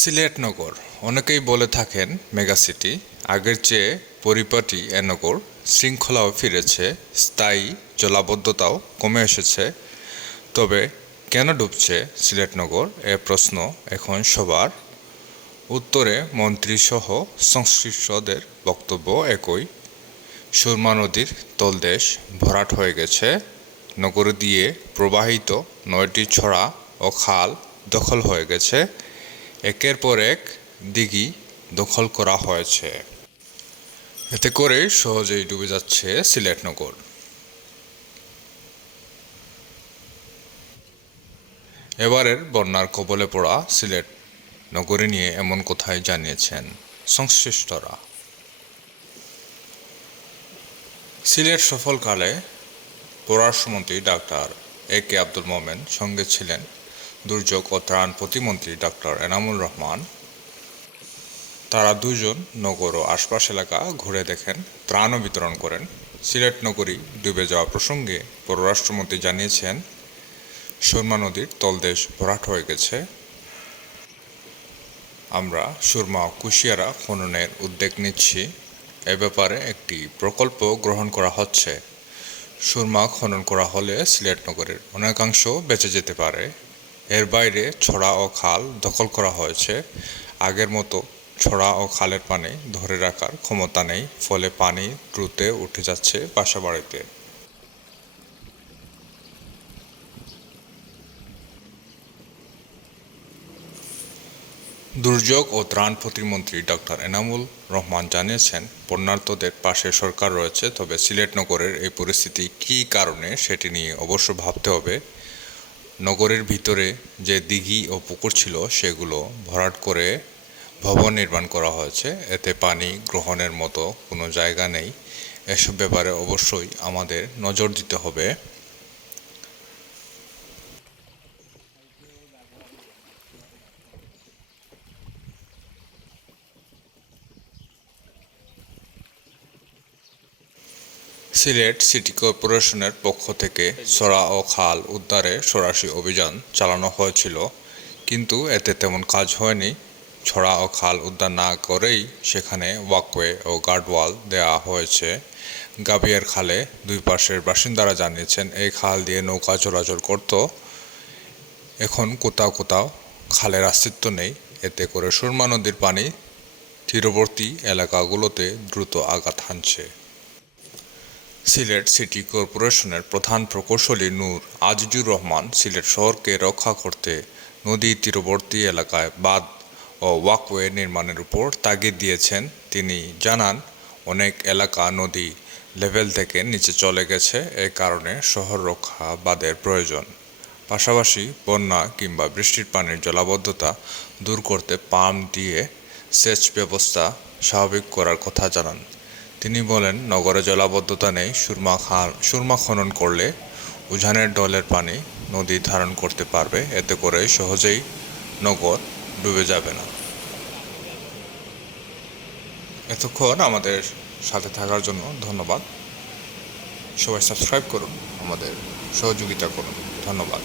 সিলেট নগর অনেকেই বলে থাকেন মেগাসিটি। আগের চেয়ে পরিপাটি এ নগর, শৃঙ্খলাও ফিরেছে, স্থায়ী জলাবদ্ধতাও কমে এসেছে। তবে কেন ডুবছে সিলেট নগর, এ প্রশ্ন এখন সবার। উত্তরে মন্ত্রীসহ সংশ্লিষ্টদের বক্তব্য একই। সুরমা নদীর তলদেশ ভরাট হয়ে গেছে, নগর দিয়ে প্রবাহিত 9টি ছড়া ও খাল দখল হয়ে গেছে, একের পর এক দিঘি দখল করা হয়েছে। এতে করে সহজেই ডুবে যাচ্ছে সিলেট নগর। এবারের বন্যার কবলে পড়া সিলেট নগরী নিয়ে এমন কথাই জানিয়েছেন সংশ্লিষ্টরা। সিলেট সফরকালে পররাষ্ট্রমন্ত্রী ডাক্তার এ.কে আব্দুল মোমেন, সঙ্গে ছিলেন দুর্যোগ ও ত্রাণ প্রতিমন্ত্রী ডাক্তার এনামুর রহমান। তারা দুজন নগর ও আশপাশ এলাকা ঘুরে দেখেন, ত্রাণও বিতরণ করেন। সিলেট নগরী ডুবে যাওয়া প্রসঙ্গে পররাষ্ট্রমন্ত্রী জানিয়েছেন, সুরমা নদীর তলদেশ ভরাট হয়ে গেছে। আমরা সুরমা ও কুশিয়ারা খননের উদ্যোগ নিচ্ছি। এ ব্যাপারে একটি প্রকল্প গ্রহণ করা হচ্ছে। সুরমা খনন করা হলে সিলেট নগরের অনেকাংশ বেঁচে যেতে পারে। এর বাইরে ছড়া ও খাল দখল করা হয়েছে। আগের মতো ছড়া ও খালের পানি ধরে রাখার ক্ষমতা নেই, ফলে পানি দ্রুত উঠে যাচ্ছে বাসাবাড়িতে। দুর্যোগ ও ত্রাণ প্রতিমন্ত্রী ডক্টর এনামুল রহমান জানিয়েছেন, বন্যার্তদের পাশে সরকার রয়েছে, তবে সিলেট নগরের এই পরিস্থিতি কী কারণে সেটি নিয়ে অবশ্য ভাবতে হবে। নগরের ভিতরে যে দিঘি ও পুকুর ছিল সেগুলো ভরাট করে ভবন নির্মাণ করা হয়েছে, এতে পানি গ্রহণের মতো কোনো জায়গা নেই। এসব ব্যাপারে অবশ্যই আমাদের নজর দিতে হবে। সিলেট সিটি কর্পোরেশনের পক্ষ থেকে ছড়া ও খাল উদ্ধারে সরাসরি অভিযান চালানো হয়েছিল, কিন্তু এতে তেমন কাজ হয়নি। ছড়া ও খাল উদ্ধার না করেই সেখানে ওয়াকওয়ে ও গার্ডওয়াল দেওয়া হয়েছে। গাবিয়ার খালে দুই পাশের বাসিন্দারা জানিয়েছেন, এই খাল দিয়ে নৌকা চলাচল করত। এখন কোথাও কোথাও খালের অস্তিত্ব নেই। এতে করে সুরমা নদীর পানি তীরবর্তী এলাকাগুলোতে দ্রুত আঘাত হানছে। সিলেট সিটি কর্পোরেশনের প্রধান প্রকৌশলী নূর আজিজুর রহমান সিলেট শহরকে রক্ষা করতে নদী তীরবর্তী এলাকায় বাঁধ ও ওয়াকওয়ে নির্মাণের উপর তাগিদ দিয়েছেন। তিনি জানান, অনেক এলাকা নদী লেভেল থেকে নিচে চলে গেছে, এ কারণে শহর রক্ষা বাঁধের প্রয়োজন। পাশাপাশি বন্যা কিংবা বৃষ্টির পানির জলাবদ্ধতা দূর করতে পাম্প দিয়ে সেচ ব্যবস্থা স্বাভাবিক করার কথা জানান। তিনি বলেন, নগরে জলাবদ্ধতা নেই, সুরমা খনন করলে উজানের ডলের পানি নদী ধারণ করতে পারবে, এতে করে সহজেই নগর ডুবে যাবে না। এতক্ষণ আমাদের সাথে থাকার জন্য ধন্যবাদ। সবাই সাবস্ক্রাইব করুন, আমাদের সহযোগিতা করুন। ধন্যবাদ।